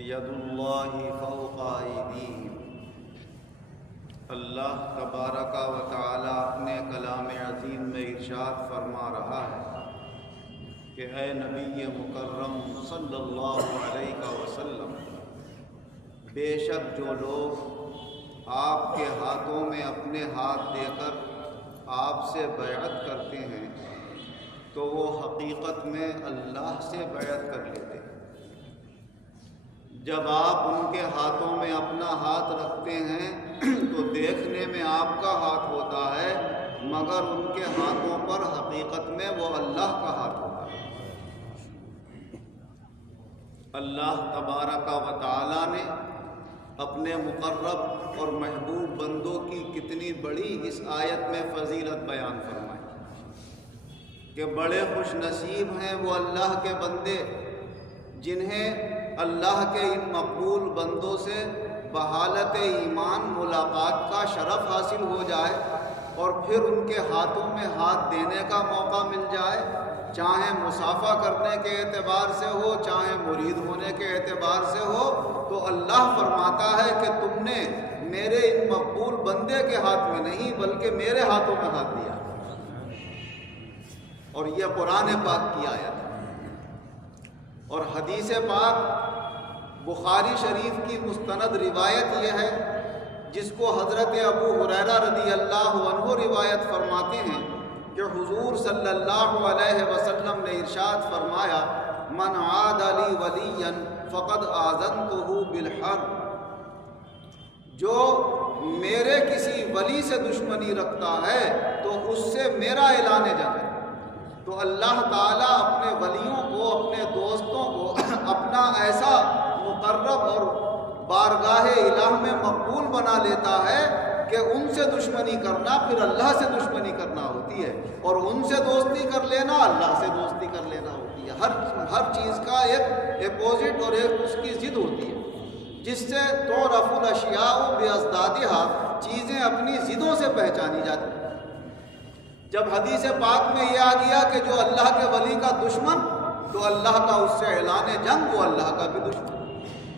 ید اللہ فوق ایدیہم۔ اللہ تبارک و تعالی اپنے کلام عظیم میں ارشاد فرما رہا ہے کہ اے نبی مکرم صلی اللہ علیہ وسلم، بے شک جو لوگ آپ کے ہاتھوں میں اپنے ہاتھ دے کر آپ سے بیعت کرتے ہیں تو وہ حقیقت میں اللہ سے بیعت کر لیتے ہیں۔ جب آپ ان کے ہاتھوں میں اپنا ہاتھ رکھتے ہیں تو دیکھنے میں آپ کا ہاتھ ہوتا ہے، مگر ان کے ہاتھوں پر حقیقت میں وہ اللہ کا ہاتھ ہوتا ہے۔ اللہ تبارک و تعالی نے اپنے مقرب اور محبوب بندوں کی کتنی بڑی اس آیت میں فضیلت بیان فرمائی کہ بڑے خوش نصیب ہیں وہ اللہ کے بندے جنہیں اللہ کے ان مقبول بندوں سے بحالت ایمان ملاقات کا شرف حاصل ہو جائے اور پھر ان کے ہاتھوں میں ہاتھ دینے کا موقع مل جائے، چاہے مسافہ کرنے کے اعتبار سے ہو، چاہے مرید ہونے کے اعتبار سے ہو، تو اللہ فرماتا ہے کہ تم نے میرے ان مقبول بندے کے ہاتھ میں نہیں بلکہ میرے ہاتھوں میں ہاتھ دیا۔ اور یہ قرآن پاک کی آیت ہے۔ اور حدیث پاک بخاری شریف کی مستند روایت یہ ہے جس کو حضرت ابو ہریرہ رضی اللہ عنہ روایت فرماتے ہیں کہ حضور صلی اللہ علیہ وسلم نے ارشاد فرمایا، من عاد لی ولیا فقد آذنتہ بالحرب، جو میرے کسی ولی سے دشمنی رکھتا ہے تو اس سے میرا اعلان جنگ ہے۔ تو اللہ تعالیٰ اپنے ولیوں کو، اپنے دوستوں کو اپنا ایسا مقرب اور بارگاہ الہ میں مقبول بنا لیتا ہے کہ ان سے دشمنی کرنا پھر اللہ سے دشمنی کرنا ہوتی ہے، اور ان سے دوستی کر لینا اللہ سے دوستی کر لینا ہوتی ہے۔ ہر چیز کا ایک اپوزٹ اور ایک اس کی ضد ہوتی ہے، جس سے تعرف الاشیاء بازدادہا، چیزیں اپنی ضدوں سے پہچانی جاتی ہیں۔ جب حدیث پاک میں یہ آ گیا کہ جو اللہ کے ولی کا دشمن تو اللہ کا اس سے اعلان جنگ، وہ اللہ کا بھی دشمن،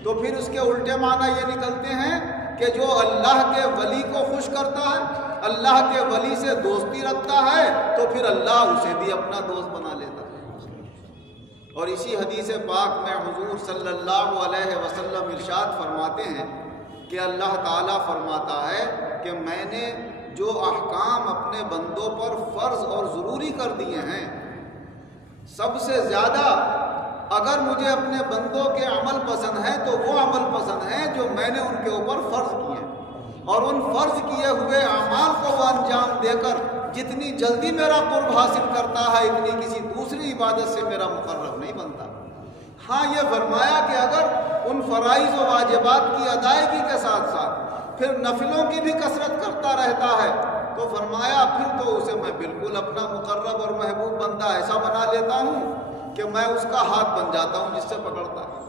تو پھر اس کے الٹے معنی یہ نکلتے ہیں کہ جو اللہ کے ولی کو خوش کرتا ہے، اللہ کے ولی سے دوستی رکھتا ہے، تو پھر اللہ اسے بھی اپنا دوست بنا لیتا ہے۔ اور اسی حدیث پاک میں حضور صلی اللہ علیہ وسلم ارشاد فرماتے ہیں کہ اللہ تعالیٰ فرماتا ہے کہ میں نے جو احکام اپنے بندوں پر فرض اور ضروری کر دیے ہیں، سب سے زیادہ اگر مجھے اپنے بندوں کے عمل پسند ہیں تو وہ عمل پسند ہیں جو میں نے ان کے اوپر فرض کیے ہیں، اور ان فرض کیے ہوئے اعمال کو وہ انجام دے کر جتنی جلدی میرا قرب حاصل کرتا ہے اتنی کسی دوسری عبادت سے میرا مقرب نہیں بنتا۔ ہاں یہ فرمایا کہ اگر ان فرائض و واجبات کی ادائیگی کے ساتھ ساتھ پھر نفلوں کی بھی کثرت کرتا رہتا ہے تو فرمایا پھر تو اسے میں بالکل اپنا مقرب اور محبوب بندہ ایسا بنا لیتا ہوں کہ میں اس کا ہاتھ بن جاتا ہوں جس سے پکڑتا ہے،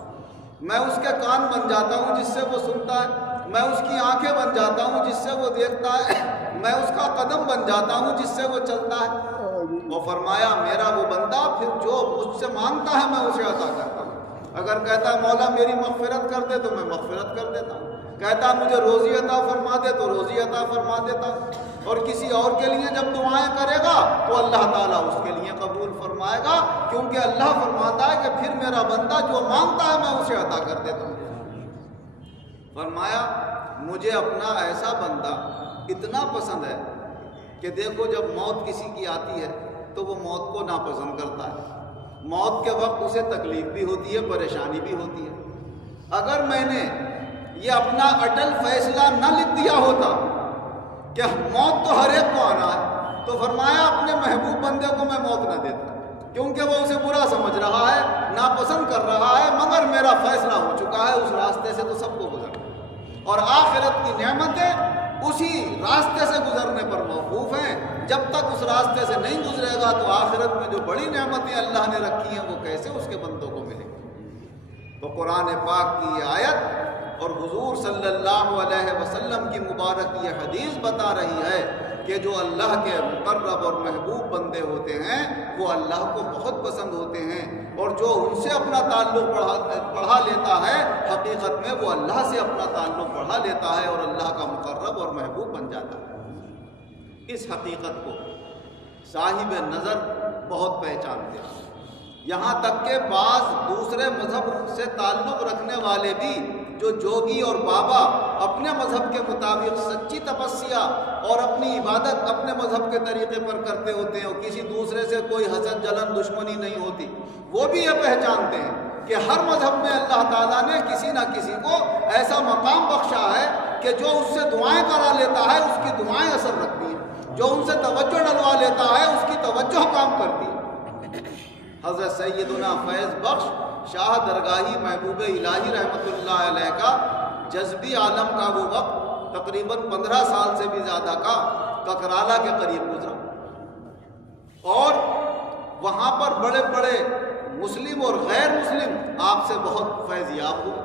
میں اس کے کان بن جاتا ہوں جس سے وہ سنتا ہے، میں اس کی آنکھیں بن جاتا ہوں جس سے وہ دیکھتا ہے، میں اس کا قدم بن جاتا ہوں جس سے وہ چلتا ہے۔ وہ فرمایا میرا وہ بندہ پھر جو مجھ سے مانگتا ہے میں اسے عطا کرتا ہوں۔ اگر کہتا ہے مولا میری مغفرت کر دے تو میں مغفرت کر دیتا ہوں، کہتا ہے مجھے روزی عطا فرما دے تو روزی عطا فرما دیتا ہوں، اور کسی اور کے لیے جب دعائیں کرے گا تو اللہ تعالیٰ اس کے لیے قبول فرمائے گا، کیونکہ اللہ فرماتا ہے کہ پھر میرا بندہ جو مانگتا ہے میں اسے عطا کر دیتا ہوں۔ فرمایا مجھے اپنا ایسا بندہ اتنا پسند ہے کہ دیکھو جب موت کسی کی آتی ہے تو وہ موت کو ناپسند کرتا ہے، موت کے وقت اسے تکلیف بھی ہوتی ہے، پریشانی بھی ہوتی ہے۔ اگر میں نے یہ اپنا اٹل فیصلہ نہ لکھ دیا ہوتا کہ موت تو ہر ایک کو آنا ہے، تو فرمایا اپنے محبوب بندے کو میں موت نہ دیتا، کیونکہ وہ اسے برا سمجھ رہا ہے، ناپسند کر رہا ہے، مگر میرا فیصلہ ہو چکا ہے، اس راستے سے تو سب کو گزرنا، اور آخرت کی نعمتیں اسی راستے سے گزرنے پر موقوف ہیں۔ جب تک اس راستے سے نہیں گزرے گا تو آخرت میں جو بڑی نعمتیں اللہ نے رکھی ہیں وہ کیسے اس کے بندوں کو ملیں گی۔ تو قرآن پاک کی یہ آیت اور حضور صلی اللہ علیہ وسلم کی مبارک یہ حدیث بتا رہی ہے کہ جو اللہ کے مقرب اور محبوب بندے ہوتے ہیں وہ اللہ کو بہت پسند ہوتے ہیں، اور جو ان سے اپنا تعلق بڑھا لیتا ہے حقیقت میں وہ اللہ سے اپنا تعلق بڑھا لیتا ہے اور اللہ کا مقرب اور محبوب بن جاتا ہے۔ اس حقیقت کو صاحب نظر بہت پہچانتے ہیں، یہاں تک کہ بعض دوسرے مذہب سے تعلق رکھنے والے بھی جو جوگی اور بابا اپنے مذہب کے مطابق سچی تپسیا اور اپنی عبادت اپنے مذہب کے طریقے پر کرتے ہوتے ہیں اور کسی دوسرے سے کوئی حسد جلن دشمنی نہیں ہوتی، وہ بھی یہ پہچانتے ہیں کہ ہر مذہب میں اللہ تعالیٰ نے کسی نہ کسی کو ایسا مقام بخشا ہے کہ جو اس سے دعائیں کرا لیتا ہے اس کی دعائیں اثر رکھتی ہیں، جو ان سے توجہ ڈلوا لیتا ہے اس کی توجہ کام کرتی ہے۔ حضرت سیدنا فیض بخش شاہ درگاہی محبوب الہی رحمۃ اللہ علیہ کا جذبی عالم کا وہ وقت تقریباً 15 سال سے بھی زیادہ کا ککرالہ کے قریب گزرا، اور وہاں پر بڑے بڑے مسلم اور غیر مسلم آپ سے بہت فیض یاب ہوئے۔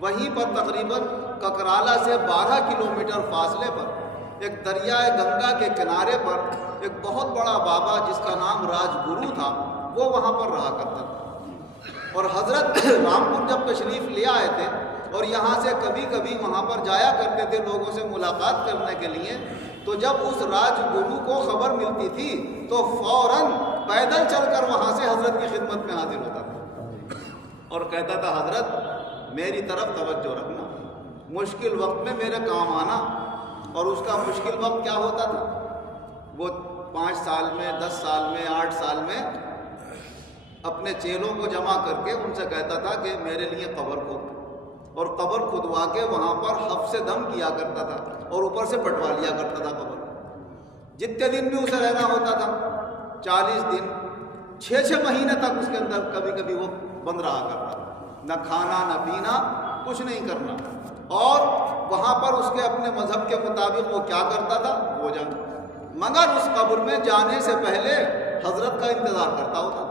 وہیں پر تقریباً ککرالہ سے 12 کلومیٹر فاصلے پر ایک دریائے گنگا کے کنارے پر ایک بہت بڑا بابا جس کا نام راج گرو تھا وہ وہاں پر رہا کرتا تھا، اور حضرت رامپور جب تشریف لے آئے تھے اور یہاں سے کبھی کبھی وہاں پر جایا کرتے تھے لوگوں سے ملاقات کرنے کے لیے، تو جب اس راج گرو کو خبر ملتی تھی تو فوراً پیدل چل کر وہاں سے حضرت کی خدمت میں حاضر ہوتا تھا اور کہتا تھا حضرت میری طرف توجہ رکھنا، مشکل وقت میں میرے کام آنا۔ اور اس کا مشکل وقت کیا ہوتا تھا؟ وہ 5 سال میں 10 سال میں 8 سال میں اپنے چیلوں کو جمع کر کے ان سے کہتا تھا کہ میرے لیے قبر کھود، اور قبر کھدوا کے وہاں پر حفظ دم کیا کرتا تھا اور اوپر سے پٹوا لیا کرتا تھا قبر۔ جتنے دن بھی اسے رہنا ہوتا تھا 40 دن 6 مہینے تک اس کے اندر کبھی کبھی وہ بند رہا کرتا تھا، نہ کھانا نہ پینا کچھ نہیں کرنا، اور وہاں پر اس کے اپنے مذہب کے مطابق وہ کیا کرتا تھا وہ جانا، مگر اس قبر میں جانے سے پہلے حضرت کا انتظار کرتا ہوتا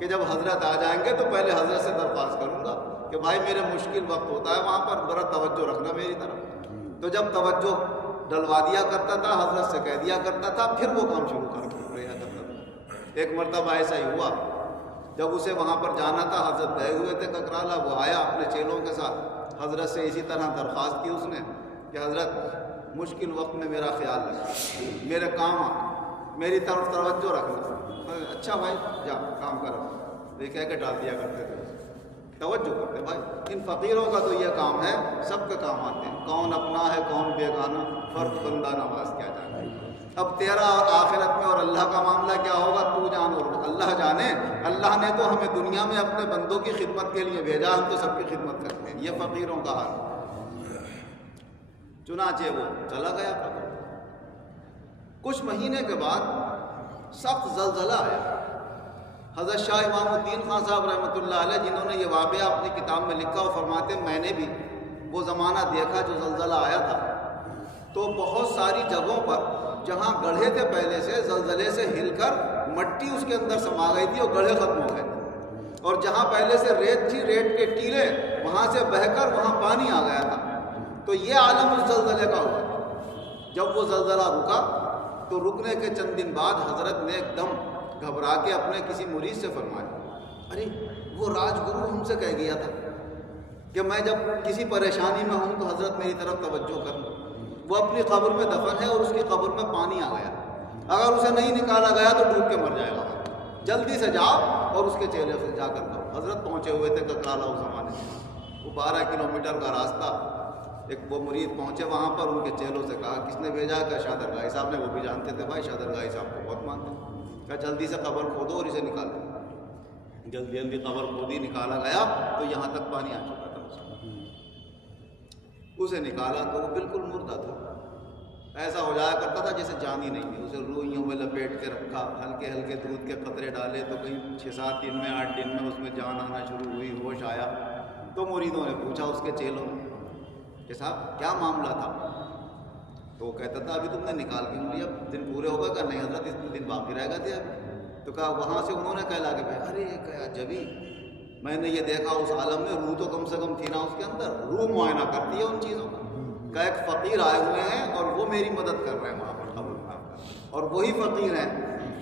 کہ جب حضرت آ جائیں گے تو پہلے حضرت سے درخواست کروں گا کہ بھائی میرے مشکل وقت ہوتا ہے وہاں پر ذرا توجہ رکھنا میری طرف۔ تو جب توجہ ڈلوا دیا کرتا تھا حضرت سے کہہ دیا کرتا تھا، پھر وہ کام شروع کر دیا کرتا تھا۔ ایک مرتبہ ایسا ہی ہوا، جب اسے وہاں پر جانا تھا، حضرت گئے ہوئے تھے ککرالہ، وہ آیا اپنے چیلوں کے ساتھ، حضرت سے اسی طرح درخواست کی اس نے کہ حضرت مشکل وقت میں میرا خیال رکھنا، میرے کام آ، میری طرف توجہ رکھنا۔ اچھا بھائی جا کام کرو، یہ کہہ کے ڈال دیا کرتے تھے، توجہ کرتے بھائی، ان فقیروں کا تو یہ کام ہے، سب کے کام آتے ہیں، کون اپنا ہے کون بیگانہ، فرق بندہ نواز کیا جانا۔ اب تیرا آخرت میں اور اللہ کا معاملہ کیا ہوگا تو جان اور اللہ جانے۔ اللہ نے تو ہمیں دنیا میں اپنے بندوں کی خدمت کے لیے بھیجا، ہم تو سب کی خدمت کرتے ہیں، یہ فقیروں کا حال۔ چنانچہ وہ چلا گیا۔ کچھ مہینے کے بعد سخت زلزلہ آیا۔ حضرت شاہ امام الدین خان صاحب رحمۃ اللہ علیہ جنہوں نے یہ واقعہ اپنی کتاب میں لکھا اور فرماتے ہیں میں نے بھی وہ زمانہ دیکھا جو زلزلہ آیا تھا، تو بہت ساری جگہوں پر جہاں گڑھے تھے پہلے سے زلزلے سے ہل کر مٹی اس کے اندر سما گئی تھی اور گڑھے ختم ہو گئے تھے، اور جہاں پہلے سے ریت تھی ریت کے ٹیلے وہاں سے بہہ کر وہاں پانی آ گیا تھا۔ تو یہ عالم اس زلزلے کا ہوا۔ جب وہ زلزلہ رکا تو رکنے کے چند دن بعد حضرت نے ایک دم گھبرا کے اپنے کسی مرید سے فرمایا، ارے وہ راج گرو ہم سے کہہ گیا تھا کہ میں جب کسی پریشانی میں ہوں تو حضرت میری طرف توجہ کرنا، وہ اپنی قبر میں دفن ہے اور اس کی قبر میں پانی آ گیا، اگر اسے نہیں نکالا گیا تو ڈوب کے مر جائے گا، جلدی سے جاؤ اور اس کے چیلے سے جا کر کرو۔ حضرت پہنچے ہوئے تھے ککرالہ اس زمانے میں، وہ 12 کلومیٹر کا راستہ۔ ایک وہ مرید پہنچے وہاں پر، ان کے چیلوں سے کہا کس نے بھیجا؟ کہ شاہ درگاہی صاحب نے، وہ بھی جانتے تھے بھائی شاہ درگاہی صاحب کو بہت مانتے ہیں، کہا جلدی سے قبر کھودو اور اسے نکال دو۔ جلدی جلدی قبر کھودی، نکالا گیا تو یہاں تک پانی آ چکا تھا، اسے نکالا تو وہ بالکل مردہ تھا، ایسا ہو جایا کرتا تھا جیسے جان ہی نہیں ہے۔ اسے روئیوں میں لپیٹ کے رکھا، ہلکے ہلکے دودھ کے قطرے ڈالے تو کہیں 6-7 دن میں 8 دن میں اس میں جان آنا شروع ہوئی، ہوش آیا۔ تو مریدوں نے پوچھا اس کے چیلوں نے کہ صاحب کیا معاملہ تھا؟ تو وہ کہتا تھا ابھی تم نے نکال کیوں لیا، دن پورے ہو گئے؟ کہ نہیں حضرت اس دن باقی رہ گئے تھے ابھی۔ تو کہا وہاں سے انہوں نے کہلا کہ بھائی ارے کیا جبھی میں نے یہ دیکھا اس عالم میں روح تو کم سے کم تھی نا اس کے اندر، روح معائنہ کرتی ہے ان چیزوں کا، کہ ایک فقیر آئے ہوئے ہیں اور وہ میری مدد کر رہے ہیں وہاں پر قبر میں، اور وہی فقیر ہیں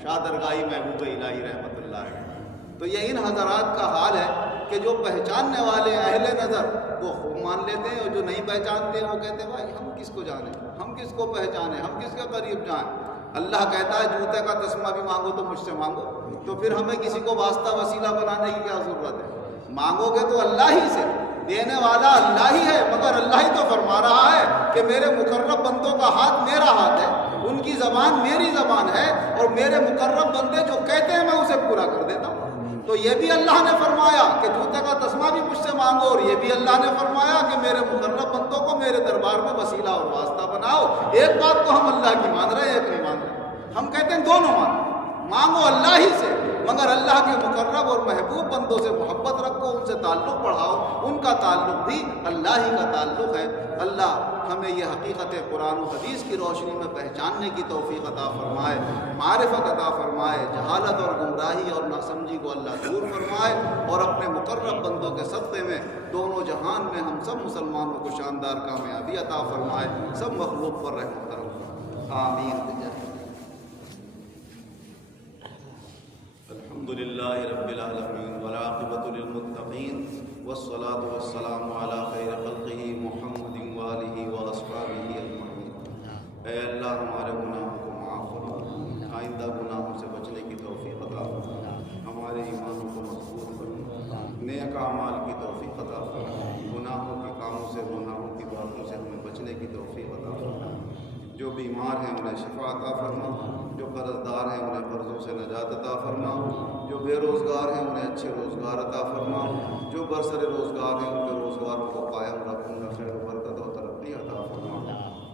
شاہ درگاہی محبوب الہی رحمۃ اللہ علیہ۔ تو یہ ان حضرات کا حال ہے کہ جو پہچاننے والے اہل نظر وہ خوب مان لیتے ہیں، اور جو نہیں پہچانتے ہیں وہ کہتے ہیں بھائی ہم کس کو جانیں، ہم کس کو پہچانیں، ہم کس کے قریب جائیں۔ اللہ کہتا ہے جوتے کا تسمہ بھی مانگو تو مجھ سے مانگو، تو پھر ہمیں کسی کو واسطہ وسیلہ بنانے کی کیا ضرورت ہے؟ مانگو گے تو اللہ ہی سے، دینے والا اللہ ہی ہے، مگر اللہ ہی تو فرما رہا ہے کہ میرے مقرب بندوں کا ہاتھ میرا ہاتھ ہے، ان کی زبان میری زبان ہے، اور میرے مقرب بندے جو کہتے ہیں میں اسے پورا کر دیتا ہوں۔ تو یہ بھی اللہ نے فرمایا کہ جوتے کا تسمہ بھی مجھ سے مانگو، اور یہ بھی اللہ نے فرمایا کہ میرے مقرب بندوں کو میرے دربار میں وسیلہ اور واسطہ بناؤ۔ ایک بات تو ہم اللہ کی مان رہے ہیں، ایک نہیں مان رہے، ہم کہتے ہیں دونوں مانگو اللہ ہی سے، مگر اللہ کے مقرب اور محبوب بندوں سے محبت رکھو، ان سے تعلق بڑھاؤ، ان کا تعلق بھی اللہ ہی کا تعلق ہے۔ اللہ ہمیں یہ حقیقت قرآن و حدیث کی روشنی میں پہچاننے کی توفیق عطا فرمائے، معرفت عطا فرمائے، جہالت اور گمراہی اور ناسمجھی کو اللہ دور فرمائے، اور اپنے مقرب بندوں کے صدقے میں دونوں جہان میں ہم سب مسلمانوں کو شاندار کامیابی عطا فرمائے، سب مخلوق پر رحمت کرم، آمین۔ الحمد للہ رب العالمین والعاقبۃ للمتقین والصلاة والسلام علی خیر خلقہ محمد وآلہ واصحابہ اجمعین۔ اے اللہ ہمارے گناہوں کو معاف فرما، آئندہ گناہوں سے بچنے کی توفیق عطا فرما، ہمارے ایمانوں کو مضبوط فرما، نیک اعمال کی توفیق عطا فرما، گناہوں کے کاموں سے، گناہوں کی باتوں سے ہمیں بچنے کی توفیق عطا فرما۔ جو بیمار ہیں انہیں شفا عطا فرما، جو قرض دار ہیں انہیں قرضوں سے نجات عطا فرما، جو بے روزگار ہیں انہیں اچھے روزگار عطا فرما، جو برسر روزگار ہیں ان کے روزگاروں کو قائم رکھ، ان میں خیر و برکت و ترقی عطا فرما۔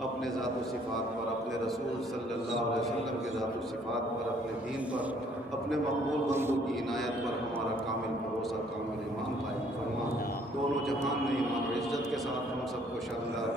اپنے ذات و صفات پر، اپنے رسول صلی اللہ علیہ وسلم کے ذات و صفات پر، اپنے دین پر، اپنے مقبول بندوں کی عنایت پر ہمارا کامل بھروسہ، کامل ایمان قائم فرما۔ دونوں جہان میں ایمان و عزت کے ساتھ ہم سب کو شاندار